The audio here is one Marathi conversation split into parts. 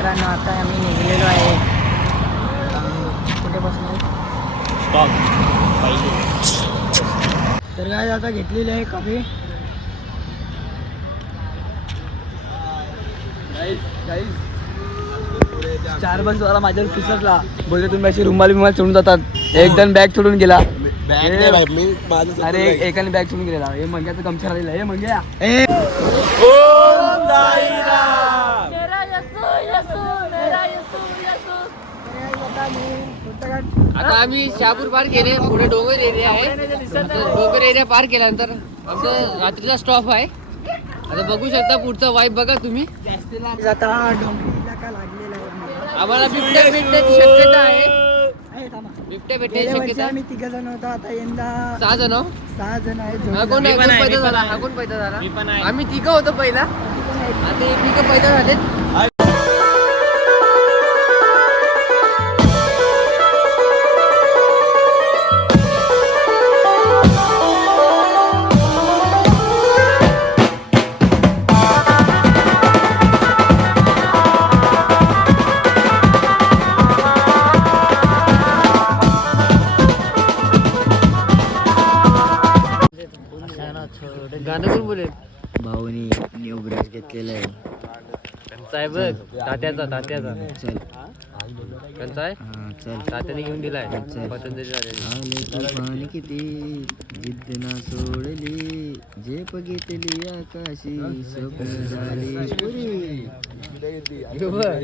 मित्रांनो आता आम्ही निघलेलो आहे. कुठे बसणार? पाहिजे तर काय आता घेतलेली आहे कॉफी चार बस वाला माझ्यावर पिसरला बोलते तुम्ही अशी रुमाल बिमाल सोडून जातात. एक जण बॅग सोडून गेला. अरे एक- एकाने बॅग सोडून गेलेला. हे मंग्याचं गमछा राहिला हे मंग्या. आता आम्ही शहापूर पार केले पुढे डोंगर एरिया आहे. डोंगर एरिया पार केल्यानंतर आमचं रात्रीचा स्टॉप आहे. आता बघू शकता पुढचा वाईब बघा तुम्ही. आम्हाला. आम्हाला बिबट्या भेटण्याची शक्यता आहे. बिबट्या भेटण्याची शक्यता. आम्ही तिघ जण होतो आता यंदा सहा जण हो. सहा जण आहेत. हा कोण पैदा झाला? हा कोण पैदा झाला? आम्ही तिघं होतो पहिला. आता तिघं पैदा झालेत. तात्याचा तात्याचा. चल त्यांचा आहे? हा चल. तात्याने घेऊन दिलाय. चल. पतंजली झालेली आले तुफान किती? जिद्द ना सोडली जे बघितली आकाशी स्वप्न झाली. पुरी.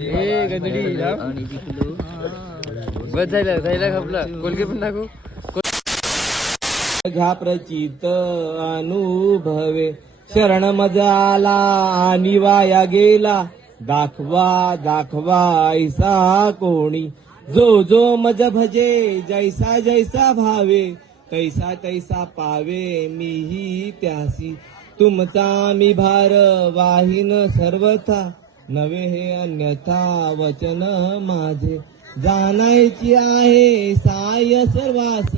ए गंधडी आणि जिंकलो. हा. बस जायला जायला खपलं. कोलगेट पण टाकू. घ्या प्रचित अनुभवे. शरण मजाला आणि वाया गेला. दाखवा दाखवा ऐसा कोणी. जो जो मज भजे जैसा जैसा भावे तैसा तैसा पावे मीही त्यासी तुमचा मी भार वाहिन सर्वथा नवे हे अन्यथा वचन माझे. जाणायची आहे साय सर्वास.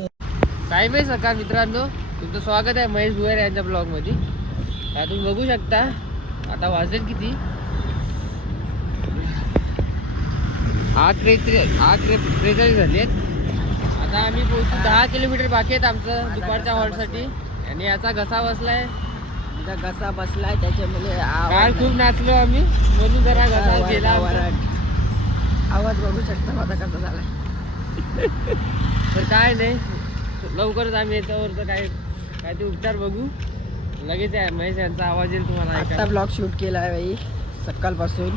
काय आहे सकाळ मित्रांनो तुमचं स्वागत आहे महेश भुयार यांच्या ब्लॉगमध्ये. तुम्ही बघू शकता आता वाजलेत किती? आठ त्रेचाळीस आठ त्रे त्रेचाळीस झाली आता आम्ही पोहोचू दहा किलोमीटर बाकी आहेत आमचं दुपारच्या हॉलसाठी. आणि याचा घसा बसलाय. आमचा घसा बसलाय त्याच्यामुळे काल खूप नाचलो आम्ही. म्हणून जरा घसा गेला. आवाज- बघू शकता माझा कसा झालाय. तर काय नाही. लवकरच आम्ही याच्यावरचं काय काय ते उपचार बघू. लगेच आहे महेश यांचा आवाज येईल तुम्हाला ऐकायला. ब्लॉग शूट केला आहे बाई सकाळपासून.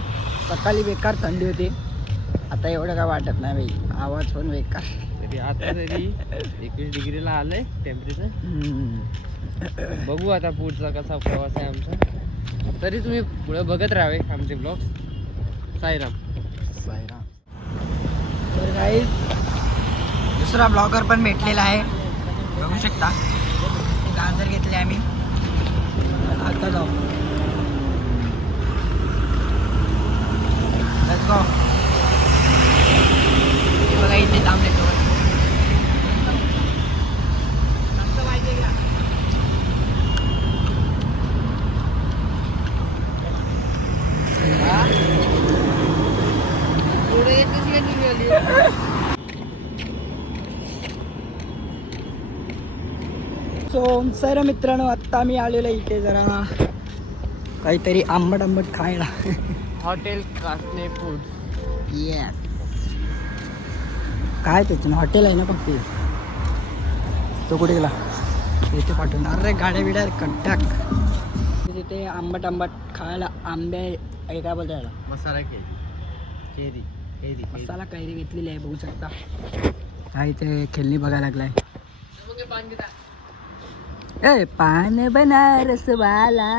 सकाळी बेकार थंडी होती. आता एवढं काय वाटत नाही बाई. आवाज पण बेकार. तरी आता तरी एकवीस डिग्रीला आलंय टेम्परेचर. बघू आता पुढचा कसा प्रवास आहे आमचा. तरी तुम्ही पुढे बघत राहावे आमचे ब्लॉग साईराम. साईराम. तर काही दुसरा ब्लॉगर पण भेटलेला आहे. बघू शकता. गाजर घेतले आम्ही. आता जाऊ. Let's go. हे बघा इथे थांबले तो सर मित्रांनो आत्ता मी आलेलो इथे जरा. काहीतरी आंबट आंबट खायला. हॉटेल कासने फूड येस काय त्याचं ना हॉटेल आहे ना फक्त ते. तो कुठे गेला? इथे पाठवून. अरे गाड्या बिड्या कंटाक. तिथे आंबट आंबट खायला आंबे काय बोलता याला? मसाला केली चेरी केरी. मसाला कैरी घेतलेली आहे बघू शकता. हा इथे खेळणी बघायला लागलाय. ए पान बनारस वाला.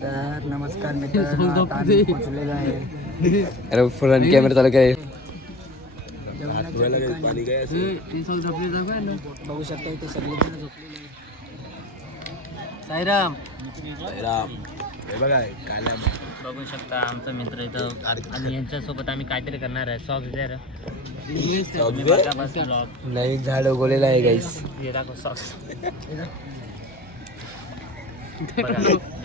तर नमस्कार मित्रांनो आता आम्ही पोहोचलेलो आहे. अरे फ्रंट कॅमेरा चालू काय बघू शकता इथे. साईराम. हे बघा काल. बघू शकता आमचा मित्र इथं. आणि यांच्यासोबत आम्ही काहीतरी करणार आहे. सॉक्स द्या रे. तुम्ही बघा बस vlog. नवीन झाड उगवलेलं आहे गाईस हे दाखव सॉक्स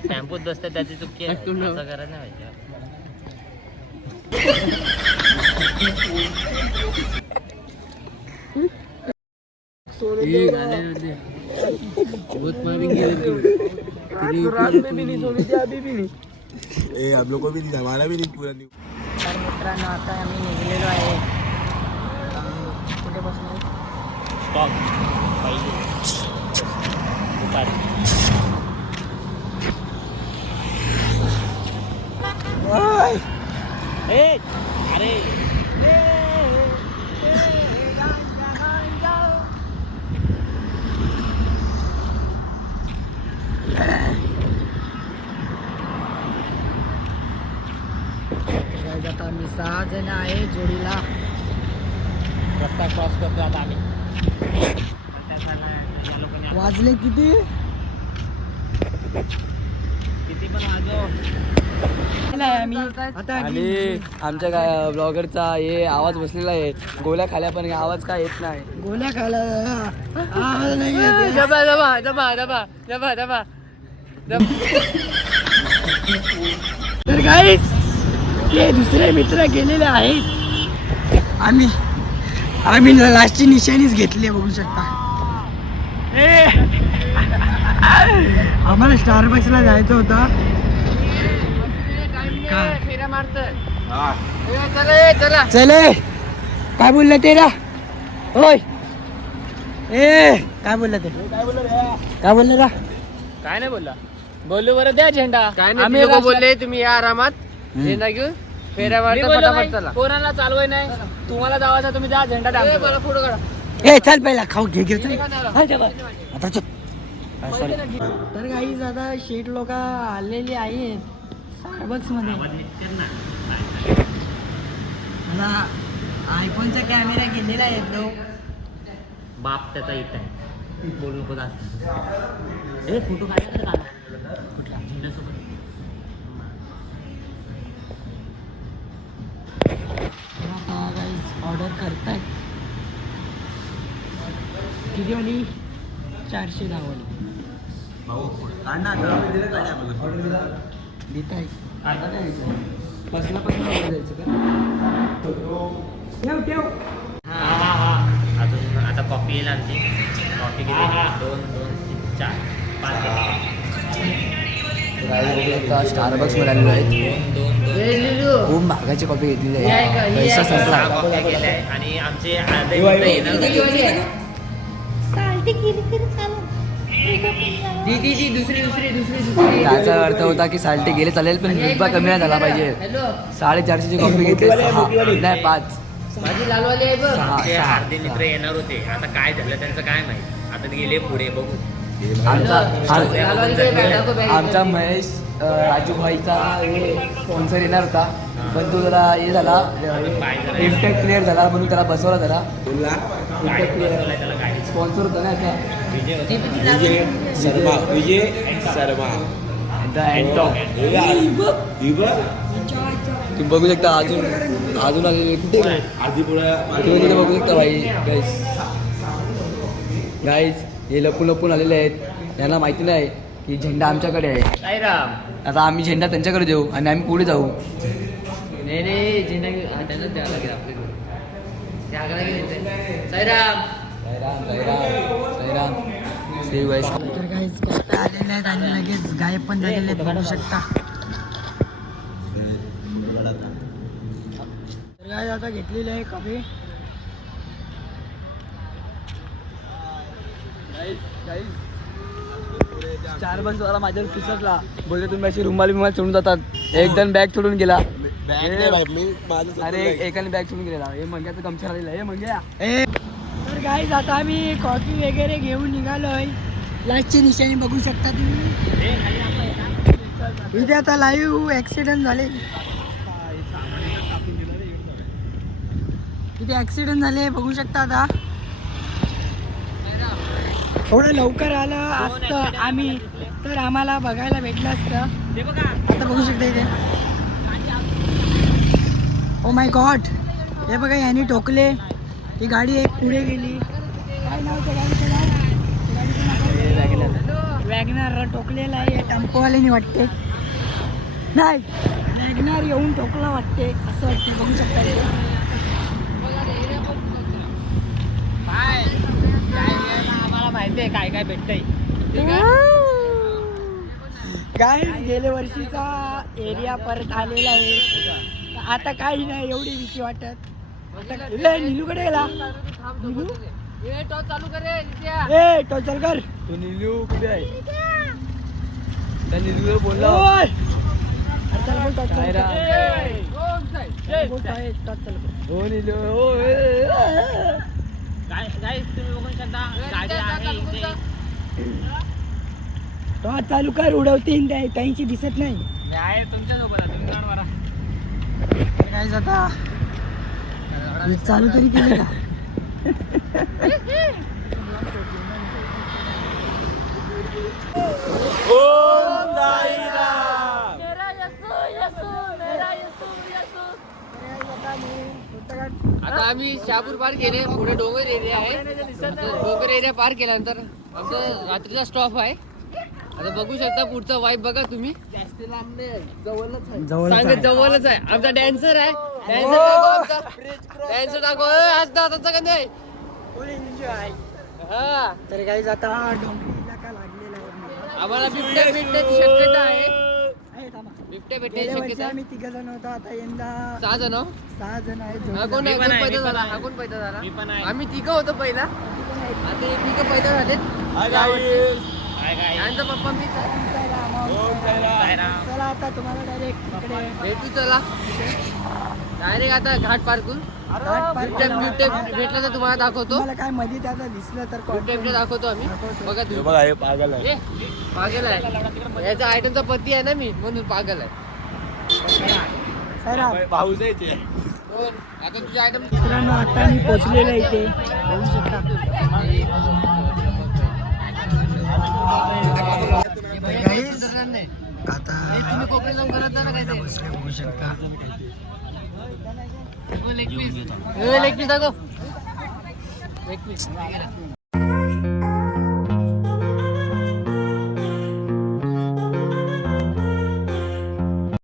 टेम्पोत बसतात त्याची चुकी आहे टुल्लू. असं करायला नाही पाहिजे ए हम लोग को भी नहीं हमारा भी नहीं पूरा नहीं तर मित्रांनो आता आम्ही निघलेलो आहे अं, कुठे बसणार स्टॉप पाहिजे दुपारी ए अरे Guys, आता आम्ही सहा जण आहे जोडीला रस्ता क्रॉस करतो आता आम्ही. वाजले किती? किती पण आणि आमच्या काय ब्लॉगरचा हे आवाज बसलेला आहे. गोल्या खाल्या पण आवाज काय येत नाही. गोल्या खायला आवाज नाही येत. दबा दबा दबा दबा दबा दबा तर ते दुसरे मित्र गेलेले आहेत. आम्ही आम्ही लास्टची निशाणीच घेतली आहे, बघू शकता. ए! आम्हाला स्टारबक्सला जायचं होतं. चला ए, चला. चले काय बोललं ते रा होय ए काय बोललं ते? काय बोललं रा? काय नाही बोलला. बोललो बरं द्या झेंडा. काय नाही आम्ही बोलले तुम्ही या आरामात. झेंडा घेऊन. फटाफट चला. कोणाला चालवाय नाही. तुम्हाला जावायचा तुम्ही जा झेंडा ए, मला फोटो काढा. ए चल पहिला खाऊ घे घे चल. आता चल. तर काही आता शेट लोक आलेली आहेत स्टारबक्समध्ये आता आयफोनचा कॅमेरा गेलेला आहे तो. बाप त्याचा इथं आहे. बोलू नको जास्त. ए फोटो काढला वाली चारशे दहा वाली देत आहे आता काय कसला पासून जायचं का? ठेव ठेव. हा हा हा. अजून आता कॉफी येईल आमची. कॉफी किती दोन दोन तीन चार. पाच स्टारबक्स मिळालेलो आहे दोन दोन दोन. खूप महागाची कॉपी घेतलेली ही आहे पैसा? संपला. गेल्या आहे. आणि आमचे अर्धे मित्र येणार नाही. दी दी दुसरी दुसरी दुसरी दुसरी. त्याचा अर्थ होता की साल्टी गेले चालेल पण रुपया कमी नाही झाला पाहिजे. हॅलो. साडेचारशेची कॉफी घेतली सहा नाही पाच. माझी लालवाली आहे बघ. अर्धे मित्र येणार होते. आता काय झालं त्यांचं काय माहीत? आता ते गेले पुढे बघू. आमचा महेश राजू भाईचा स्पॉन्सर येणार होता. पण तो जरा हे झाला इम्पॅक्ट क्लिअर झाला म्हणून त्याला बसवला त्याला गाडी स्पॉन्सर होता ना याचा. विजय शर्मा. विजय. शर्मा. तुम्ही बघू शकता अजून अजून आलेले कुठे? तिथे बघू शकता भाई गाईस गाईज हे लपून लपून आलेले आहेत. यांना माहिती नाही की झेंडा आमच्याकडे आहे. आता आम्ही झेंडा त्यांच्याकडे देऊ आणि आम्ही पुढे जाऊ. नाही नाही झेंडा त्यांनाच द्यावं लागेल आपल्याकडे साईराम. तर आलेले आहेत आणि लगेच गायब पण झालेले आहेत बघू शकता. तर आता घेतलेली आहे कॉफी चार बस वाला माझ्यावर पिसटला बोलते तुम्ही अशी रुमाल बिमाल सोडून जातात. एक जण बॅग सोडून गेला. बॅग नाही भाई मी माझं अरे एक- एकाने बॅग सोडून गेलेला. हे मंग्याचं गमछा आलेला हे मंग्या. गाईज आता आम्ही कॉफी वगैरे घेऊन निघालोय. लास्टची निशाणी बघू शकता तुम्ही. इथे आता लाईव्ह ॲक्सिडेंट झाले. इथे ॲक्सिडेंट झाले बघू शकता आता. थोडं लवकर आलं असतं आम्ही तर आम्हाला बघायला भेटलं असतं. आता बघू शकता इथे. ओ माय गॉड हे बघा यांनी टोकले ही गाडी एक पुढे गेली. काय नाव त्या गाडीचं नाव? वॅगनार टोकलेला आहे टम्पोवाल्याने वाटते. नाही वॅगनार येऊन टोकला वाटते असं वाटते बघू शकता. आम्हाला माहिती आहे काय काय भेटतंय काय गेल्या वर्षीचा एरिया परत आलेला आहे. आता काही नाही एवढी भीती वाटत. आता ए, निलूकडे गेला. निलू ए टॉस चालू कर रे नित्या. ए तो चल कर. तो नीलू कुठे आहे? त्या नीलूला बोलला. ओय! अरे चल कर. हो नीलू हो चालू कर उडवतीन त्या त्यांची दिसत नाही. तुमच्यासोबत तुम्ही चालू तरी केली का आता आम्ही शहापूर पार केले पुढे डोंगर एरिया आहे. आता डोंगर एरिया पार केल्यानंतर आमचा रात्रीचा स्टॉप आहे. आता बघू शकता पुढचा वाईब बघा तुम्ही. जवळच आहे. आमचा डॅन्सर आहे. डॅन्सर दाखव ए, आज दादाचा का नाही हा. तर काही जाता डोंगरी इलाका लागलेला आहे. आम्हाला बिबट्या भेटण्याची शक्यता आहे. आहे, थांबा. बिबट्या गेल्या भेटण्याची वर्षी शक्यता आहे. आम्ही तिघ जण होतो आता यंदा सहा जण हो. सहा जण आहेत हा कोण पण पैदा मी पण झाला? आहे. हा कोण पैदा झाला? मी पण आहे. आम्ही तिघं होतो पहिला. आता हे तिघं पैदा झालेत. काय यांचा पप्पा मीच आहे. साईराम. साईराम. चला आता तुम्हाला डायरेक्ट इकडे. भेटू चला. डायरेक्ट आता घाट पार करून घाट पार बिबट्या करून बिबट्या भेटला तर तुम्हाला दाखवतो. काय मध्ये त्याचा दिसलं तर बिबट्या दाखवतो आम्ही. बघा तुम्ही. बघा हे पागल आहे. पागल आहे. याचा आयटमचा पती आहे ना मी म्हणून पागल आहे. भाऊच आहे ते? आता तुझ्या आयटम मित्रांनो आता मी पोचलेलो आहे इथे. बघू शकता. आता तुम्ही कोकण जाऊन करत जा ना काय बघू शकता. लेग पीस लेग पीस दाखव लेग पीस